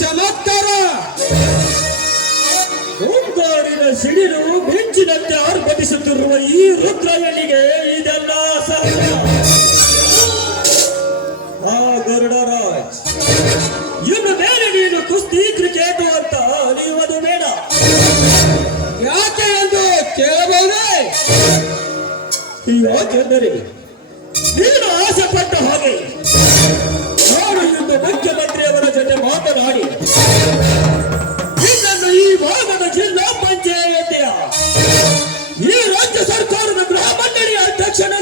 ಚಮತ್ಕಾರ. ಮುಂಗಾಡಿನ ಸಿಡಿಲು ಬೆಂಚಿನಂತೆ ಆರ್ಭಟಿಸುತ್ತಿರುವ ಈ ರುದ್ರಯನಿಗೆ ಇದೆಲ್ಲ ಸಹಜ ಆ ಗರುಡರಾಜ್ ಇನ್ನು ಮೇಲೆ ನೀನು ಕುಸ್ತಿ ಕ್ರಿಕೆಟ್ ಅಂತ ನೀವದು ಬೇಡ. ಯಾಕೆ ಎಂದು ಕೇಳಬಹುದೇ ಯಾಕೆಂದರೆ ನೀನು ಆಸೆ ಪಟ್ಟ ಹಾಗೆ. ಇಂದು ಮುಖ್ಯಮಂತ್ರಿ ಅವರ ಜೊತೆ ಮಾತನಾಡಿ. ಇದನ್ನು ಈ ಭಾಗದ ಜಿಲ್ಲಾ ಪಂಚಾಯತಿಯ ಈ ರಾಜ್ಯ ಸರ್ಕಾರದ ಗೃಹ ಮಂಡಳಿಯ ಅಧ್ಯಕ್ಷನ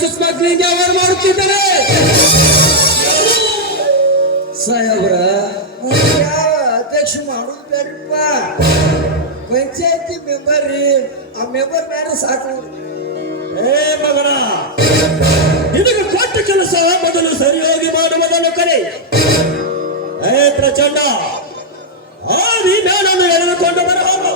ಚುಚ್ಚು ಮಕ್ಕಳಿಗೆ ಅವರು ಮಾಡುತ್ತಿದ್ದಾರೆ ಸಾಹೇಬ್ರ ಅಧ್ಯಕ್ಷ ಮಾಡೋದು ಬೇಡಪ್ಪ ಪಂಚಾಯತಿ ಮೆಂಬರ್ ರೀ, ಆ ಮೆಂಬರ್ ಬೇರೆ ಸಾಕು. ಏ ಮಗನ, ನಿನಗೆ ಕೊಟ್ಟ ಕೆಲಸ ಮೊದಲು ಸರಿಯಾಗಿ ಮಾಡುವುದನ್ನು ಕಲಿ ಏ ಪ್ರಚಂಡ ಆ ನೀ ನಾನು ಎಳೆದುಕೊಂಡು ಬರಬಹುದು.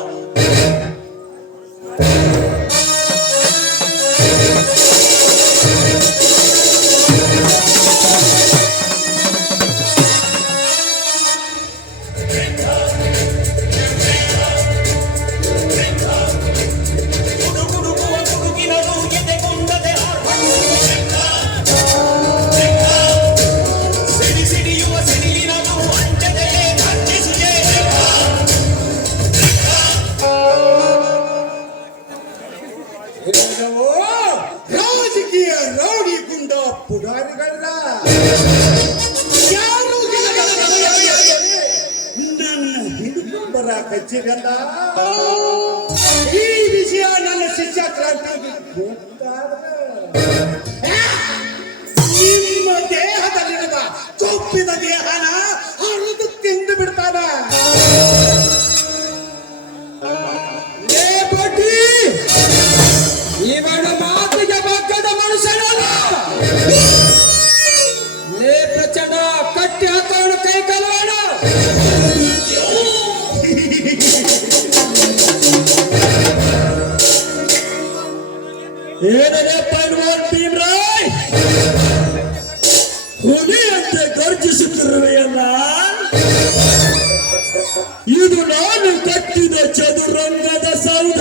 ಪುತ್ರ ಕಚ್ಚಿರಲ್ಲ ಈ ವಿಷಯ ನನ್ನ ಶಿಷ್ಯ ಕ್ರಾಂತಿಗೆ ಗೊತ್ತಾದ ಏನನೇ ಪೈಲ್ವಾನ್ ಭೀಮ್ರಾಯ್ ಹುಲಿಯಂತೆ ಗರ್ಜಿಸುತ್ತಿರುವೆಯಲ್ಲ? ಇದು ನಾನು ಕಟ್ಟಿದ ಚದುರಂಗದ ಸೌಧ.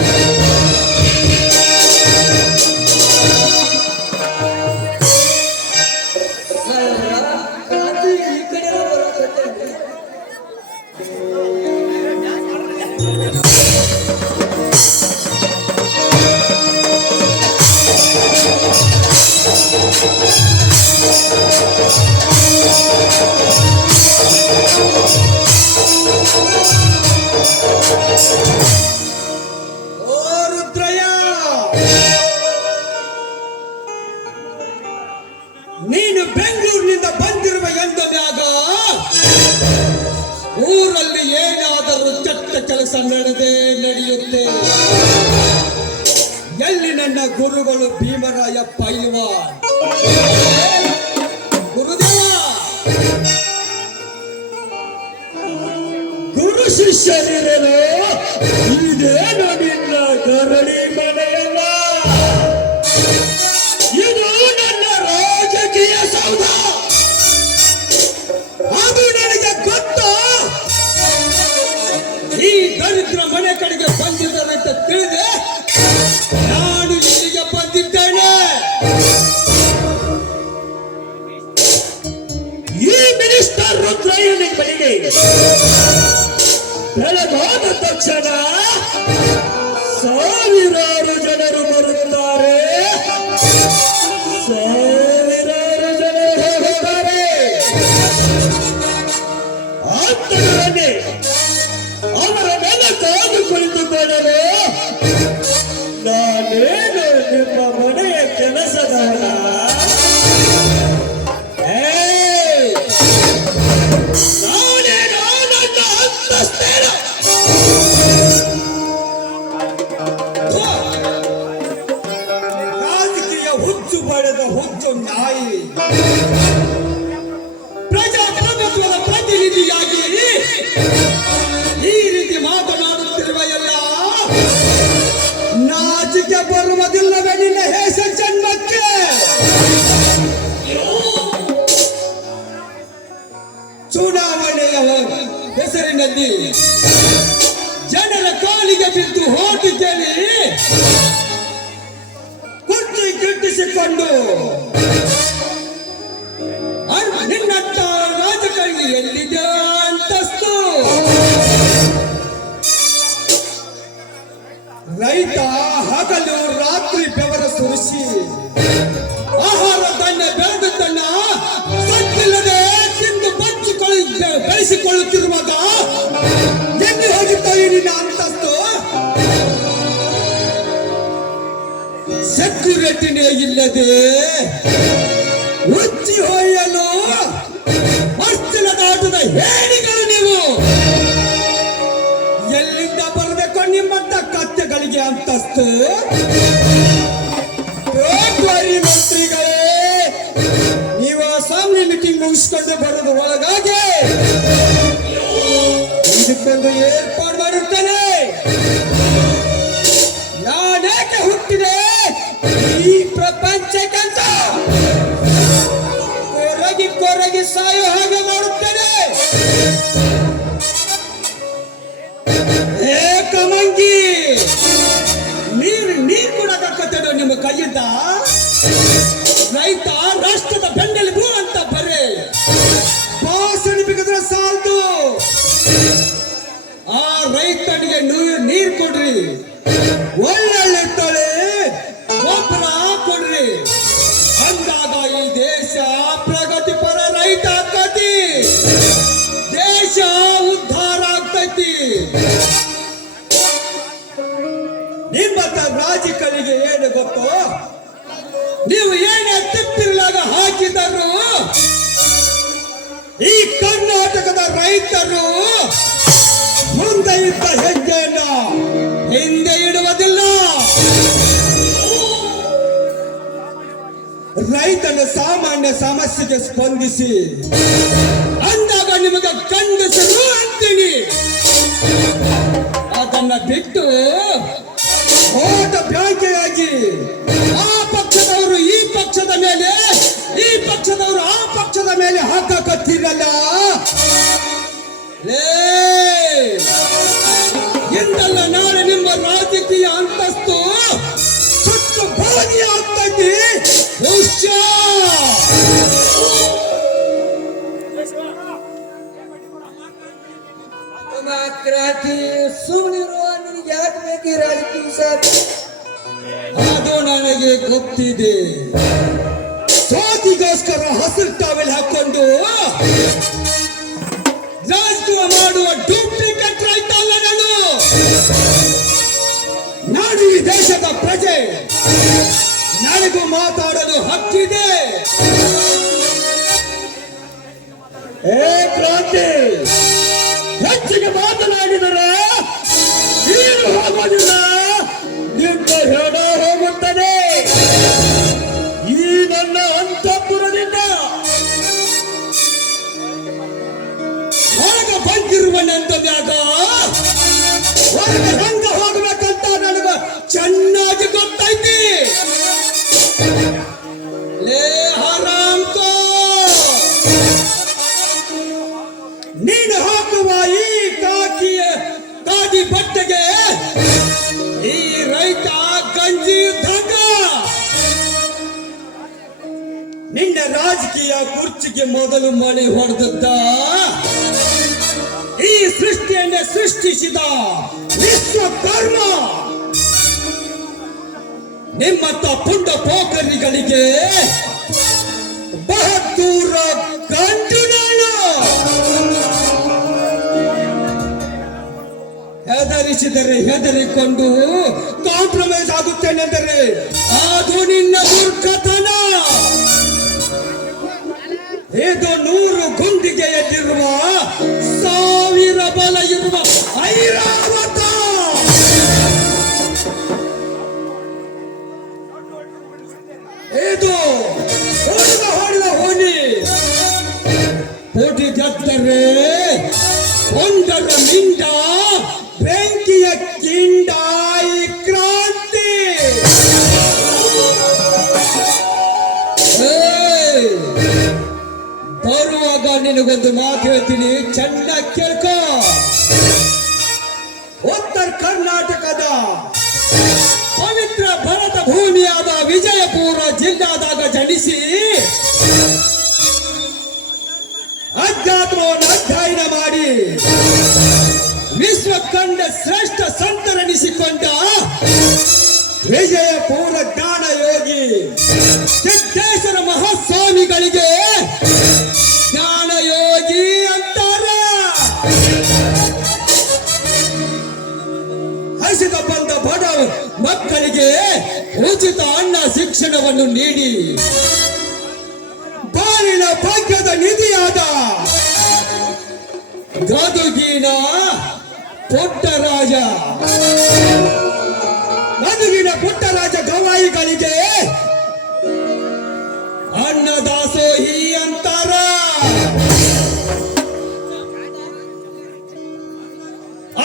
ಸಂಗಡದೆ ನಡೆಯುತ್ತೆ. ಎಲ್ಲಿ ನನ್ನ ಗುರುಗಳು ಭೀಮರಾಯ ಪೈಲ್ವಾನ್? ಗುರುದೇವ! ಗುರು ಶಿಷ್ಯರಿರಲ್ಲ ಬೆಳಗಾದ ತಕ್ಷಣ ಸಾವಿರಾರು ಜನರು ಬರುತ್ತಾರೆ. ಮುಗಿಸ್ಕೊಂಡು ಬರೋದು ಒಳಗಾಗಿ ಇದಕ್ಕೊಂದು ಏರ್ಪಾಡು ಮಾಡಿರ್ತಾನೆ ನಾನೇಕೆ ಹುಟ್ಟಿದೆ? ಈ ಪ್ರಪಂಚಕ್ಕಂತ ಕೊರಗಿ ಕೊರಗಿ ಸಾಯೋ ಹಾಗೆ ಮಾಡುತ್ತೇನೆ. ಏಕಮಂಗಿ ಕಮಂಗಿ ನೀರು ಕೂಡ ಕೊಡಕತ್ತೇನೋ ನಿಮ್ಮ ಕೈಯಿಂದ. ರೈತ ರಾಷ್ಟ್ರದ ಒಳ್ಳೊಳ್ಳೆ ತಳಿ ಗೊಬ್ಬರ ಕೊಡ್ರಿ. ಅಂದಾಗ ಈ ದೇಶ ಪ್ರಗತಿಪರ ರೈತ ಆಗ್ತೈತಿ ದೇಶ ಉದ್ಧಾರ ಆಗ್ತೈತಿ. ನಿಮ್ಮ ರಾಜಕರಿಗೆ ಏನು ಗೊತ್ತು? ನೀವು ಏನೇ ತಿಪ್ಪಿರ್ಲಾಗ ಹಾಕಿದರು, ಈ ಕರ್ನಾಟಕದ ರೈತರು ಮುಂದೆ ಇದ್ದ ಹೆಜ್ಜೆಯನ್ನ ಇಡುವುದಿಲ್ಲ ರೈತನ ಸಾಮಾನ್ಯ ಸಮಸ್ಯೆಗೆ ಸ್ಪಂದಿಸಿ ಅಂದಾಗ ನಿಮಗೆ ಖಂಡಿಸಲು ಅಂತೀನಿ. ಅದನ್ನ ಬಿಟ್ಟು ಬಲಗಿ ಆಗ್ತೈತಿ. ಕ್ರಾಂತಿ ಸುಮ್ಮನಿರುವ ನಿನಗೆ ಯಾಕೆ ಬೇಕು ಈ ರಾಜಕೀಯ ಸರ್ ಅದು ನನಗೆ ಗೊತ್ತಿದೆ. ರಾಜಕೀಯ ಮಾಡುವ ಡೂಪ್ಲಿಕೇಟ್ ರೈತ ಅಲ್ಲ ನಾನು. ದೇಶದ ಪ್ರಜೆ. ನನಗೂ ಮಾತಾಡಲು ಹಕ್ಕಿದೆ. ಏ ಕ್ರಾಂತಿ, ಹೆಚ್ಚಿಗೆ ಮಾತನಾಡಿದರೆ ನೀನು ಹೋಗೋದಿಲ್ಲ ನಿಮ್ಮ ಹೆಣ ಹೋಗುತ್ತದೆ. ಈ ನನ್ನ ಅಂತಃಪುರದಿಂದ ಹೊರಗೆ ಬಂದಿರುವನೆಂದಾಗ ಹೊರಗೆ ಮೊದಲು ಮಳೆ ಈ ಸೃಷ್ಟಿಯನ್ನೇ ಸೃಷ್ಟಿಸಿದ ವಿಶ್ವಕರ್ಮ. ನಿಮ್ಮಂತ ಪುಂಡ ಪೋಕರಿಗಳಿಗೆ ಬಹದ್ದೂರ ಕಂಡಿನಾಳ ಹೆದರಿಸಿದರೆ ಹೆದರಿಕೊಂಡು ಕಾಂಪ್ರಮೈಸ್ ಆಗುತ್ತೇನೆಂದರೆ, ಅದು ನಿನ್ನ ಮೂರ್ಖತನ ಇದು ನೂರು ಗುಂಡಿಗೆಯಲ್ಲಿರುವ ಸಾವಿರ ಬಲ ಇರುವ ಐರಾವತ. ಇದು ಹೊಡೆದ ಕೋಟಿ ಜತ್ತರೆ ಒಂದರ ಮಿಂಡ ಬರುವಾಗ ನಿನಗೊಂದು ಮಾತು ಹೇಳ್ತೀನಿ. ಚೆನ್ನಾಗಿ ಕೇಳ್ಕೋ. ಉತ್ತರ ಕರ್ನಾಟಕದ ಪವಿತ್ರ ಭರತ ಭೂಮಿಯಾದ ವಿಜಯಪುರ ಜಿಲ್ಲಾದಾಗ ಜನಿಸಿ ಅಧ್ಯಾತ್ಮವನ್ನು ಅಧ್ಯಯನ ಮಾಡಿ ವಿಶ್ವ ಕಂಡ ಶ್ರೇಷ್ಠ ಸಂತರೆನಿಸಿಕೊಂಡ ವಿಜಯಪುರ ಜ್ಞಾನ ಯೋಗಿ ಸಿದ್ದೇಶ್ವರ ಮಹಾಸ್ವಾಮಿಗಳಿಗೆ ಹಸಿದ ಬಂದ ಬಡ ಮಕ್ಕಳಿಗೆ ಉಚಿತ ಅನ್ನ ಶಿಕ್ಷಣವನ್ನು ನೀಡಿ. ಬಾರಿನ ಭಾಗ್ಯದ ನಿಧಿಯಾದ ಗದುಗಿನ ಪುಟ್ಟರಾಜ. ಗದುಗಿನ ಪುಟ್ಟರಾಜ ಗವಾಯಿಗಳಿಗೆ ಅನ್ನದಾಸೋಹಿ ಅಂತಾರ.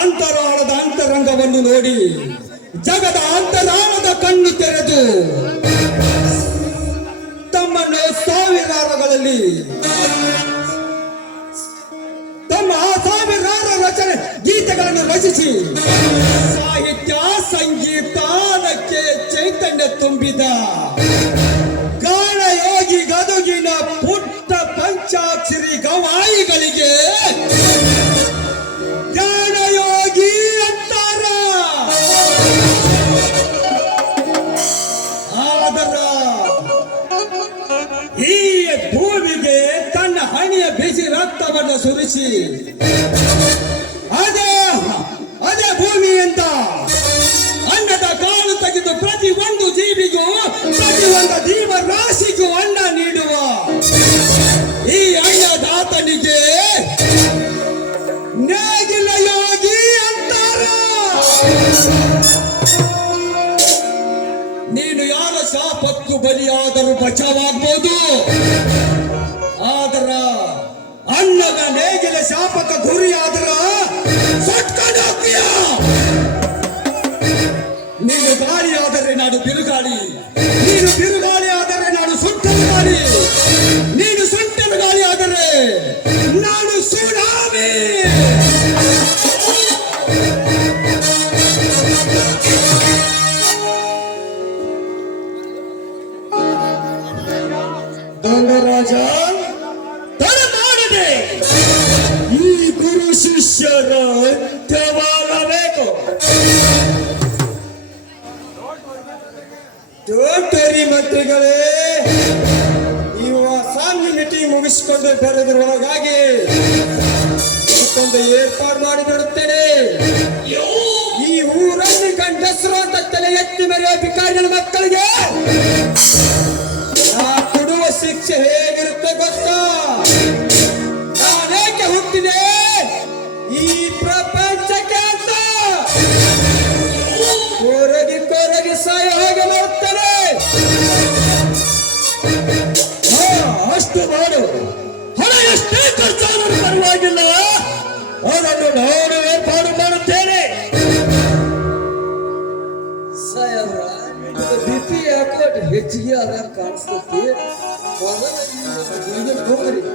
ಅಂತರಾಳದ ಅಂತರಂಗವನ್ನು ನೋಡಿ ಜಗದ ಅಂತರಾಳದ ಕಣ್ಣು ತೆರೆದು ತಮ್ಮನ್ನು ಸಾವಿರಾರುಗಳಲ್ಲಿ ತಮ್ಮ ಸಾವಿರಾರು ರಚನೆ ಗೀತೆಗಳನ್ನು ರಚಿಸಿ ಸಾಹಿತ್ಯ, ಸಂಗೀತ ಚೈತನ್ಯ ತುಂಬಿದ ಬಚಾವಾಗ್ಬೋದು. ಆದ್ರ ಅನ್ನದ ನೇಗಿಲ ಶಾಪಕ ಗುರಿ ಹೋಗ್ತೀಯ ನೀನು ಆದರೆ ನಾನು ಬಿರುಗಾಳಿ. ನೀನು ಬಿರುಗಾಳಿ ಆದರೆ ನಾನು ಸುಟ್ಟಲು ಗಾಳಿ. ನೀನು ಸುಟ್ಟಲು ಗಾಳಿ ಆದರೆ ನಾನು ಸುನಾಮಿ. ದಂಡರಾಜ ತರಮಾಡಿದೆ ಮಾಡದೆ. ಈ ಗುರು ಶಿಷ್ಯರ ಅಂತ್ಯವಾಗಬೇಕು. ದೊಡ್ಡರಿ ಮಂತ್ರಿಗಳೇ ಇವ ಸಾಂಗಿ ಮೀಟಿಂಗ್ ಮುಗಿಸಿಕೊಂಡು ಬರೋದ್ರೊಳಗಾಗಿ ಮತ್ತೊಂದು ಏರ್ಪಾಡು ಮಾಡಿ ಬಿಡುತ್ತೇನೆ. ಈ ಊರಲ್ಲಿ ಗಂಡಸರು ಅಂತ ತಲೆ ಎತ್ತಿ ಮೆರೆಯ ಭಿಕಾರಿಗಳ ಮಕ್ಕಳಿಗೆ ಗೊತ್ತಾ ನಾನೇಕೆ ಹುಟ್ಟಿದೆ? ಈ ಪ್ರಪಂಚಕ್ಕೆ ಅಂತ. ಕೊರಗಿ ಕೊರಗಿ ಸಾಯ ಹಾಗೆ ಮಾಡ್ತಾರೆ ಅಷ್ಟು ಮಾಡು. ಹಣ ಎಷ್ಟೇ ಖರ್ಚಾದರೂ ಪರವಾಗಿಲ್ಲ. ಅದನ್ನು ನಾನು ಏರ್ಪಾಡು ಮಾಡುತ್ತೇನೆ. ಸಾಯಬ್ರ ಬಿ ಪಿ ಯಾಕೋ ಹೆಚ್ಚಿಗೆ ಆದಾಗ ಕಾಣಿಸ್ತೈತಿ Well, women, uh, you get bullied.